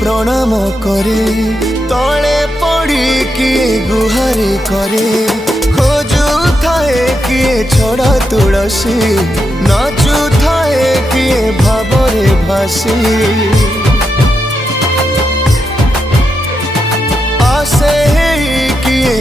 प्रणाम करे तले पड़ी किए गुहारी करे खोजु थाए किए छड़ा तुलसी नाचु थाए किए भावरे भासी आसे किए